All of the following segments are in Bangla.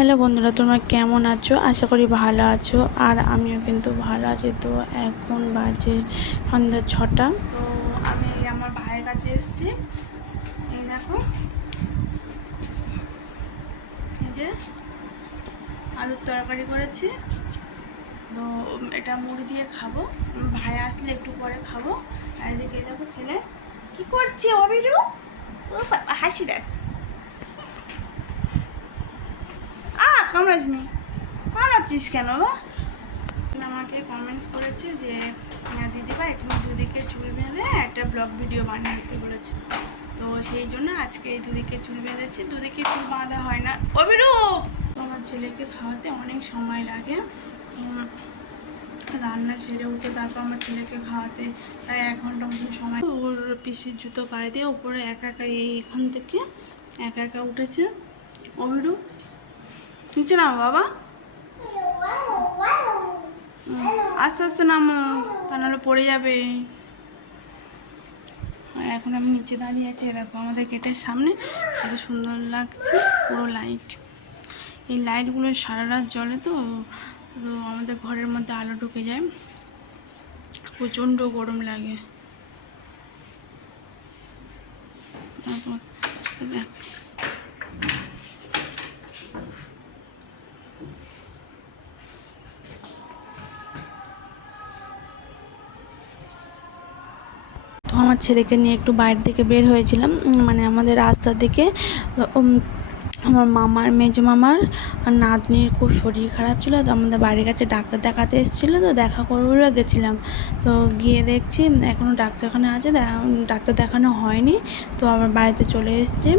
হ্যালো বন্ধুরা, তোমরা কেমন আছো? আশা করি ভালো আছো। আর আমিও কিন্তু ভালো আছি। তো এখন বাজে সন্ধ্যা 6টা। তো আমি আমার ভাইয়ের কাছে এসেছি। এই দেখো, এই যে আলুর তরকারি করেছি। তো এটা মুড়ি দিয়ে খাবো, ভাই আসলে একটু পরে খাবো। আর এদিকে দেখো ছেলে কি করছে, অবিরু হাসি দেখ। কামড়াসনি, কামড়াচ্ছিস কেন? আমাকে কমেন্টস করেছে যে দিদিভাই তুমি দুদিকে চুল বেঁধে একটা ব্লগ ভিডিও বানিয়ে দিতে বলেছে। তো সেই জন্য আজকে এই দুদিকে চুল বেঁধেছি। দুদিকে চুল বাঁধা হয় না অবিরূপ। আমার ছেলেকে খাওয়াতে অনেক সময় লাগে। রান্না সেরে উঠে তারপর আমার ছেলেকে খাওয়াতে প্রায় 1 ঘন্টা মতো সময়। ওর পিসির জুতো পায়ে দিয়ে ওপরে একা একা এইখান থেকে একা একা উঠেছে। অবিরূপ নিচে নামো বাবা, আস্তে আস্তে নামো, তা নাহলে পড়ে যাবে। এখন আমি নিচে দাঁড়িয়ে আছি। দেখো আমাদের গেটের সামনে কত সুন্দর লাগছে, পুরো লাইট। এই লাইটগুলো সারা রাত জ্বলে, তো আমাদের ঘরের মধ্যে আলো ঢুকে যায়, প্রচণ্ড গরম লাগে। তো আমার ছেলেকে নিয়ে একটু বাইরের দিকে বের হয়েছিলাম, মানে আমাদের রাস্তার দিকে। আমার মামার মেজো মামার নাতনির খুব শরীর খারাপ ছিল, তো আমাদের বাড়ির কাছে ডাক্তার দেখাতে এসেছিলো, তো দেখা করবো বলে গেছিলাম। তো গিয়ে দেখছি এখনও ডাক্তারখানা আছে, ডাক্তার দেখানো হয়নি। তো আমার বাড়িতে চলে এসেছি।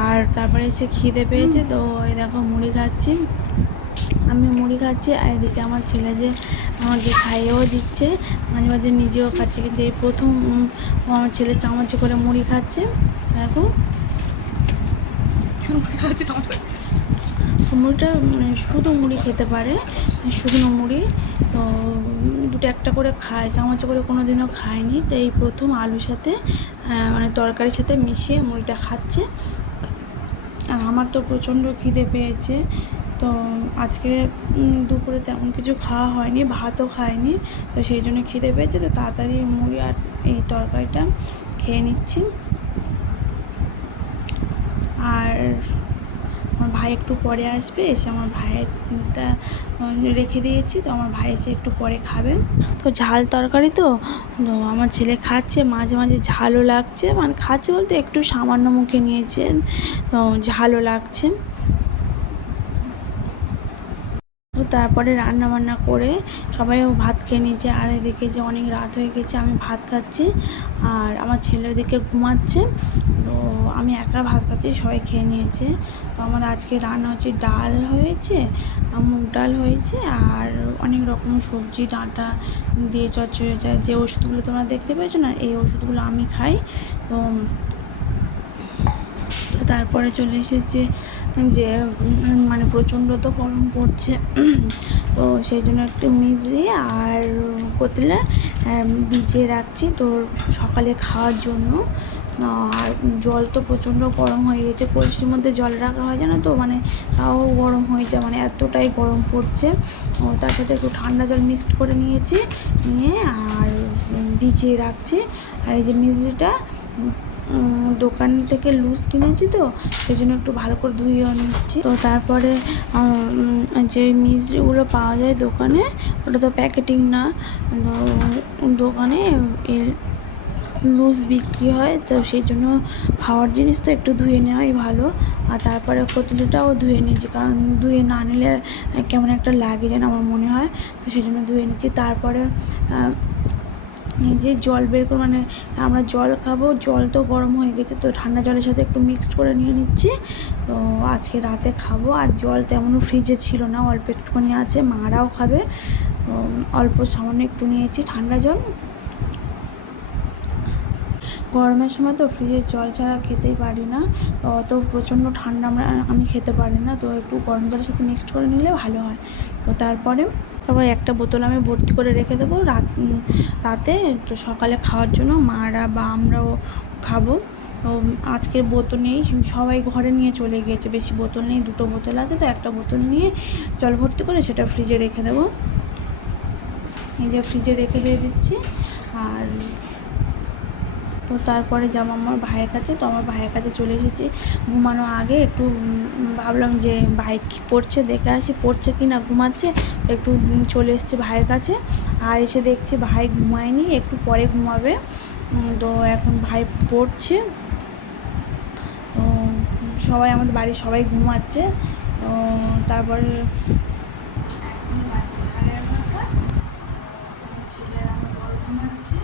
আর তারপরে এসে খিদে পেয়েছে, তো এই দেখো মুড়ি খাচ্ছি। আমি মুড়ি খাচ্ছি, আর এদিকে আমার ছেলে যে আমাকে খাইয়েও দিচ্ছে, মাঝে মাঝে নিজেও খাচ্ছে। কিন্তু এই প্রথম আমার ছেলে চামচে করে মুড়ি খাচ্ছে। দেখো মুড়ি খাচ্ছে চামচ করে। মুড়িটা শুধু মুড়ি খেতে পারে, শুকনো মুড়ি। তো দুটো একটা করে খায়, চামচে করে কোনো দিনও খায়নি। তো এই প্রথম আলুর সাথে মানে তরকারির সাথে মিশিয়ে মুড়িটা খাচ্ছে। আর আমার তো প্রচণ্ড খিদে পেয়েছে। তো আজকে দুপুরে তেমন কিছু খাওয়া হয়নি, ভাতও খায়নি। তো সেই জন্য খিদে পেয়েছে, তো তাড়াতাড়ি মুড়ি আর এই তরকারিটা খেয়ে নিচ্ছি। আর আমার ভাই একটু পরে আসবে, এসে আমার ভাইয়েরটা রেখে দিয়েছি। তো আমার ভাই এসে একটু পরে খাবে। তো ঝাল তরকারি, তো আমার ছেলে খাচ্ছে, মাঝে মাঝে ঝালও লাগছে, মানে খাচ্ছে বলতে একটু সামান্য মুখে নিয়েছে, ঝালও লাগছে। তো তারপরে রান্না বান্না করে সবাই ভাত খেয়ে নিয়েছে। আর এদিকে যে অনেক রাত হয়ে গেছে, আমি ভাত খাচ্ছি আর আমার ছেলে ওদিকে ঘুমাচ্ছে। তো আমি একা ভাত খাচ্ছি, সবাই খেয়ে নিয়েছে। তো আমাদের আজকে রান্না হচ্ছে, ডাল হয়েছে, মুগ ডাল হয়েছে, আর অনেক রকম সবজি ডাঁটা দিয়ে চচ্চড়ি হয়েছে। যে ওষুধগুলো তোমরা দেখতে পেয়েছো না, এই ওষুধগুলো আমি খাই। তো তারপরে চলে এসেছে যে মানে প্রচণ্ড তো গরম পড়ছে। তো সেই জন্য একটু মিজরি আর কতলা ভিজিয়ে রাখছি, তো সকালে খাওয়ার জন্য। আর জল তো প্রচণ্ড গরম হয়ে গেছে, কলসির মধ্যে জল রাখা হয় জানো তো, মানে তাও গরম হয়ে যায়, মানে এতটাই গরম পড়ছে। তার সাথে একটু ঠান্ডা জল মিক্সড করে নিয়েছি, নিয়ে আর ভিজিয়ে রাখছি। আর এই যে মিজরিটা দোকান থেকে লুজ কিনেছি, তো সেই জন্য একটু ভালো করে ধুয়েও নিচ্ছি। তো তারপরে যে মিষ্টিগুলো পাওয়া যায় দোকানে, ওটা তো প্যাকেটিং না, দোকানে এর লুজ বিক্রি হয়। তো সেই জন্য খাওয়ার জিনিস তো একটু ধুয়ে নেওয়াই ভালো। আর তারপরে কচুরিটাও ধুয়ে নিয়েছি, কারণ ধুয়ে না নিলে কেমন একটা লাগে যেন আমার মনে হয়। তো সেই জন্য ধুয়ে নিচ্ছি। তারপরে যে জল বের করে, মানে আমরা জল খাবো, জল তো গরম হয়ে গেছে, তো ঠান্ডা জলের সাথে একটু মিক্সড করে নিয়ে নিচ্ছি। তো আজকে রাতে খাবো। আর জল তেমনও ফ্রিজে ছিল না, অল্প একটুখানি আছে, মারাও খাবে। অল্প সামান্য একটু নিয়েছি ঠান্ডা জল। গরমের সময় তো ফ্রিজের জল ছাড়া খেতেই পারি না, অত প্রচণ্ড ঠান্ডা আমি খেতে পারি না। তো একটু গরম জলের সাথে মিক্সড করে নিলে ভালো হয়। তো তারপরে একটা বোতল আমি ভর্তি করে রেখে দেবো রাতে সকালে খাওয়ার জন্য, মারা বা আমরাও খাবো। তো আজকের বোতল নেই, সবাই ঘরে নিয়ে চলে গিয়েছে, বেশি বোতল নেই, 2টো বোতল আছে, তো একটা বোতল নিয়ে জল ভর্তি করে সেটা ফ্রিজে রেখে দেবো। এই যে ফ্রিজে রেখে দিয়ে দিচ্ছি। আর তো তারপরে যাবো আমার ভাইয়ের কাছে। তো আমার ভাইয়ের কাছে চলে এসেছি ঘুমানো আগে, একটু ভাবলাম যে ভাই কী করছে দেখে আসি, পড়ছে কি না ঘুমাচ্ছে, একটু চলে এসেছি ভাইয়ের কাছে। আর এসে দেখছি ভাই ঘুমায়নি, একটু পরে ঘুমাবে। তো এখন ভাই পড়ছে। তো সবাই আমাদের বাড়ির সবাই ঘুমাচ্ছে। তো তারপরে এখন বাজে 11:30, ছেলেরা আমার বড় ঘুমাচ্ছে।